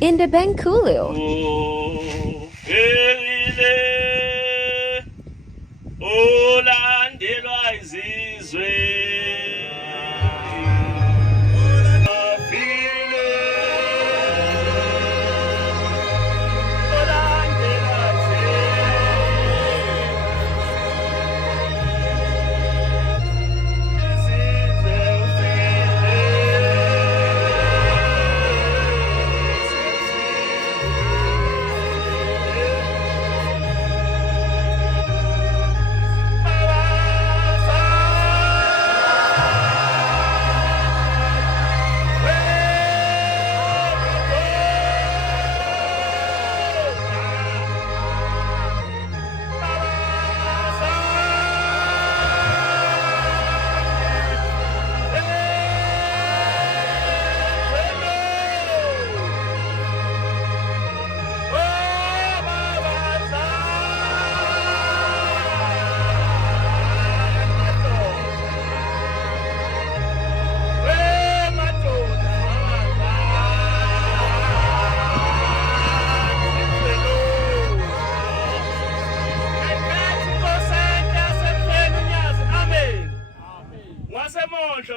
Indabankulo. Olandelwa izizwe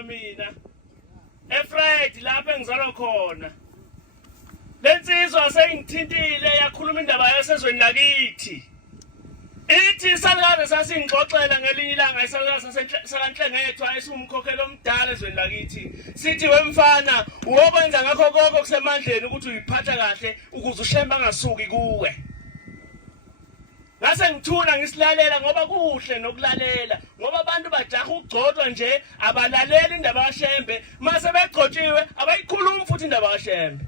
mina Efred lapha engizalwa khona lensizwa sengithintile yakhuluma indaba yasezweni lakithi ithi salikaze sasingixoxela ngelinye ilanga isalikaze sakanhlengethwa esumkhokhelo omdala ezweni lakithi sithi wemfana ukwenza ngakho konke kusemandleni ukuthi uyiphatha kahle ukuze ushemba ngasuki kuwe ngase ngithuna ngisilalela ngoba kuhle nokulalela ngoba abantu bajaha ukugcotshwa nje abalalela indaba kaShembe mase begcotshiwe abayikhuluma futhi indaba kaShembe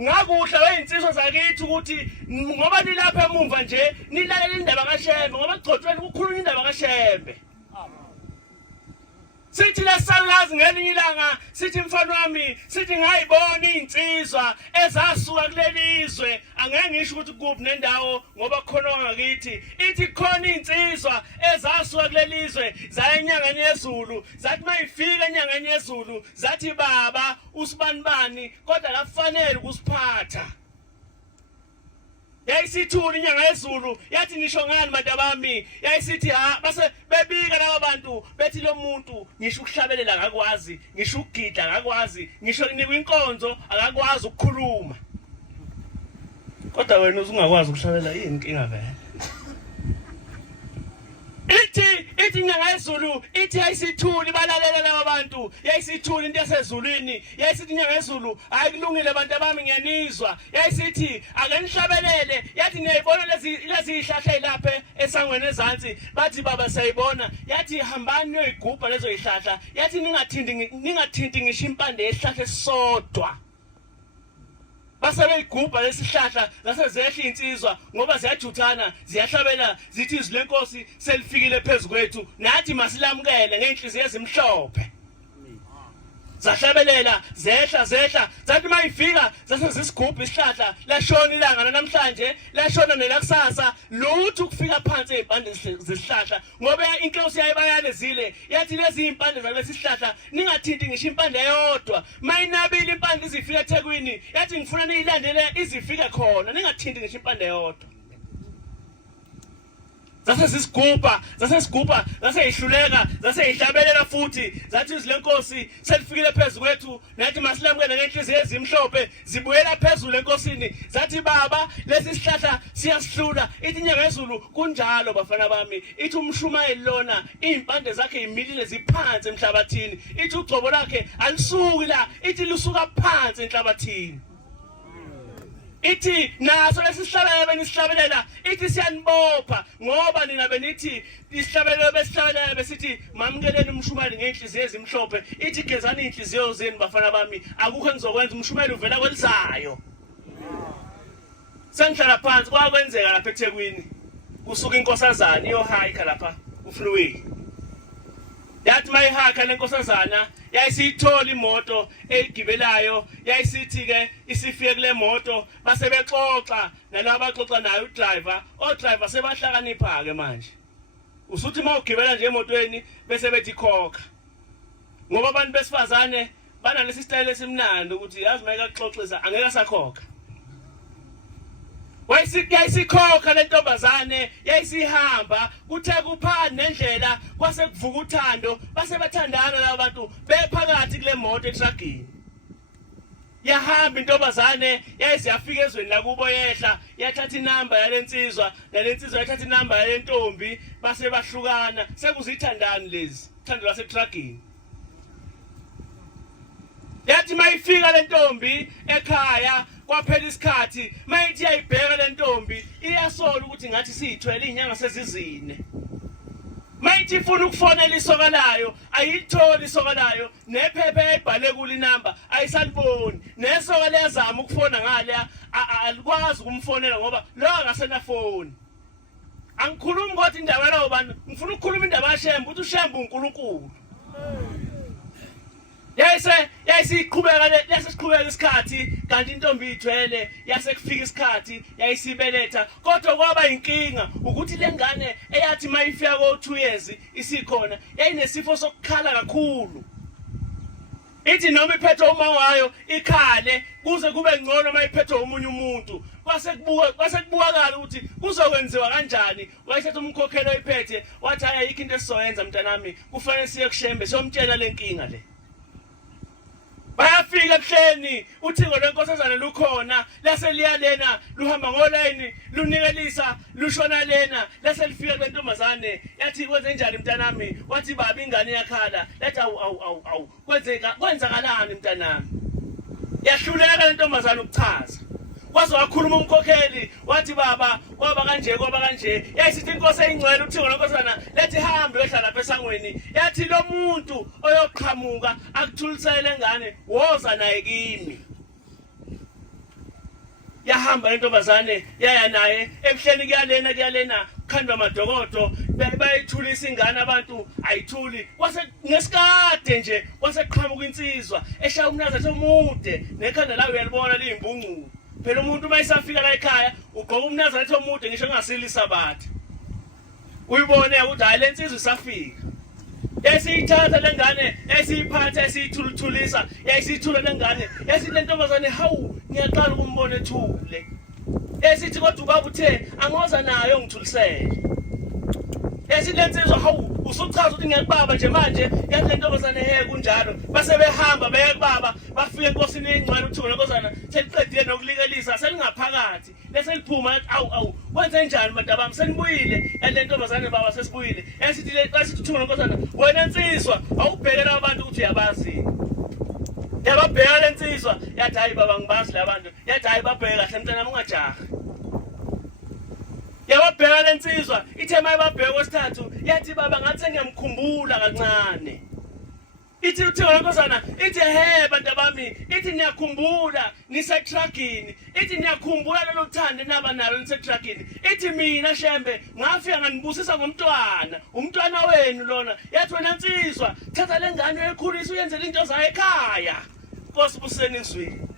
ngakuhle weyinsizwa zakithi ukuthi ngoba nilapha emuva nje nilalela indaba kaShembe ngoba gcotshweni ukukhuluma indaba kaShembe sithi lesalikazi ngelinye ilanga sithi mfana wami sithi ngayibona insizwa ezasuka kulelizwe angeke ngisho ukuthi kuphi nendawo ngoba khona ngakithi ithi khona insizwa ezasuka kulelizwe zaya enyangeni yezulu zathi mayifika enyangeni yezulu zathi baba usibanibani kodwa akufanele ukusiphatha yayisithula inyanga yezulu yathi nisho ngani bantu bami yayisithi ha base bebika laba bantu bethi lo muntu ngisho ukuhlabelela ngakwazi ngisho ukugida ngakwazi ngisho kunikwa inkonzo akakwazi ukukhuluma kodwa wena uzungakwazi ukuhlabelela yini inkinga vele ithi inyanga yezulu ithi yayisithuli balalela laba bantu yayisithuli into yasezulwini yayisithi inyanga yezulu ayikulungile bantu bami ngiyanizwa yayisithi ake nihlabelele yathi niyayibona lezi ihlahla lapha esangweni ezantsi bathi baba sayibona yathi hambani niyoyigubha lezo ihlahla yathi ningathinti ngisho impande yehlahla esodwa base beyigubha lesihlahla zasezehla insizwa ngoba ziyajuthana ziyahlabela zithi izwi lenkosi selifikile phezukwethu nathi masilamukele ngenhliziyo ezimhlophe zahlabelela zehla zathi mayifika zasezisigubha isihlahla lashona ilanga namhlanje lashona nelakusasa lutho ukufika phansi ezimpande zesihlahla ngoba inkosi yayibayalezile yathi lezi impande zalesihlahla ningathinti ngisho impande eyodwa mayinabile impande izifika eThekwini yathi ngifuna niyilandele izifika khona ningathinti ngisho impande eyodwa zasesigubha zaseyihluleka zaseyihlabelela futhi zathi izwi lenkosi selifikile phezukwethu nathi masilamukele ngenhliziyo ezimhlophe zibuyela phezulu enkosini zathi baba lesi sihlahla siyasihlula ithi inyanga yezulu kunjalo bafana bami ithi umshumayeli lona impande zakhe imilile ziphansi emhlabathini ithi ugcobo lakhe alisuki la ithi lusuka phansi enhlabathini ithi naso lesihlabelelo benisihlabelela ithi siyanibopha ngoba nina benithi isihlabelelo besihlabelela besithi mamukeleni umshumayeli ngenhliziyo ezimhlophe ithi gezani inhliziyo zenu bafana bami akukho engizokwenza umshumayeli uvela kwelizayo sengihlala phansi kwakwenzeka lapha eThekwini kusuka inkosazana iyohayikha lapha uFluway yathi mayihakha lenkosazana yayisithola imoto egibelayo yayisithi ke isifike kule moto base bexoxa nalabo baxoxa nayo udriver odriver sebahlakanipha ke manje usuthi mawugibela nje emotweni bese bethi khokha ngoba abantu besifazane banalesi style esimnandi ukuthi yazi mayeka kuxoxisa angeke asakhokha wayisikhokha lentombazane yayisihamba kuthe kuphana nendlela kwase kuvuka uthando base bathandana laba bantu bephakathi kule moto etragini yahamba intombazane yayisiyafika ezweni lakubo yehla yathatha inamba yalensizwa nalensizwa yathatha inamba yalentombi base bahlukana sekuzithandani lezi thando lasetragini yathi mayifika lentombi ekhaya kwaphela isikhathi mayithi yayibheka lentombi iyasola ukuthi ngathi siyithwele inyanga sezizine mayithi ifuna ukufonela isoka layo ayitholi isoka layo nephepha ebhale kule inamba ayisaliboni nesoka liyazama ukufona ngale alikwazi ukumfonela ngoba lo akasena phone angikhulumi ngothi indaba lo bantu ngifuna ukukhuluma indaba yaShembe ukuthi uShembe uNkulunkulu yayisiqhubeka isikhathi kanti intombi ithwele yasekufika isikhathi yayisibeletha kodwa kwaba inkinga ukuthi lengane eyathi mayifika ko2 years isikhona yayinesifo sokukhala kakhulu ithi noma iphethe uma wayo ikhale kuze kube ngcono mayiphethe umunye umuntu kwasekubukakala ukuthi kuzokwenziwa kanjani wayethatha umkhokhelo oyiphethe wathi ayikho into esizoyenza mntanami kufanele siye kuShembe siyomtshela lenkinga le bayafika ebuhleni uthiko lwenkosazana lukhona lase liya lena luhamba ngolayini lunikelisa lushona lena lase lifika kwentombazane yathi kwenze njani mntanami wathi baba ingane yakhala yathi awu kwenzakalani mntanami yahluleka lentombazane ukuchaza kwaze wakhuluma umkhokheli wathi baba kwaba kanje yayisithi inkosi eyingcwele uthiko lenkosazana lethi hambe wehlala lapha esangweni yathi lo muntu oyoqhamuka akuthulisele ngane woza naye kimi yahamba lentombazane yaya naye ebuhleni kuyalena khandwa amadokodo bayithulisa ingane abantu ayithuli kwase ngesikade nje kwase qhamuka insizwa eshaya umnazathi omude nekhanda lawo uyalibona liyimbungcu phela umuntu mayisafika la ekhaya ugqoka umnazathi omude ngisho ngasilisa bathi uyibone ukuthi hayi lensizwe isafika yasiyithatha lengane yasiyiphatha yasiyithulisa yasiyithula lengane yasithi lentombazane hawu ngiyaqala ukumbona ethule yasithi kodwa ubaba uthe angoza nayo ngithulisele yasithi lensizwe hawu usuchaza ukuthi ngiyakubaba nje manje yathi lentombazane he kunjalo base behamba beye kubaba bafike enkosini encane uthiko lenkozana seliqedile nokulikelisa selingaphakathi bese liphuma awu kwenze njani madabami senibuyile lentombazane baba sesibuyile yasithi uthiko lenkozana wena nsizwa awubhekela abantu ukuthi uyabazi yababheka lensizwa yathi hayi baba ngibazi labantu yathi hayi babheke kahle mntana ungajaha yababheka lensizwa ithe mayibabheka kwesithathu yathi baba ngathi ngiyamkhumbula kancane ithi uthiko lenkosana ithi he bantu bami ithi niyakhumbula nisetragini ithi niyakhumbula lelo thande naba nalo nisetragini ithi mina Shembe ngafika nganibusisa ngomntwana umntwana wenu lona yathi wena nsizwa thatha lengane uyikhulisa uyenzele into zayo ekhaya Nkosi buseni ngizwini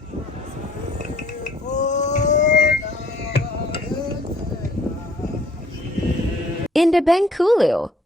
Indabenkulu.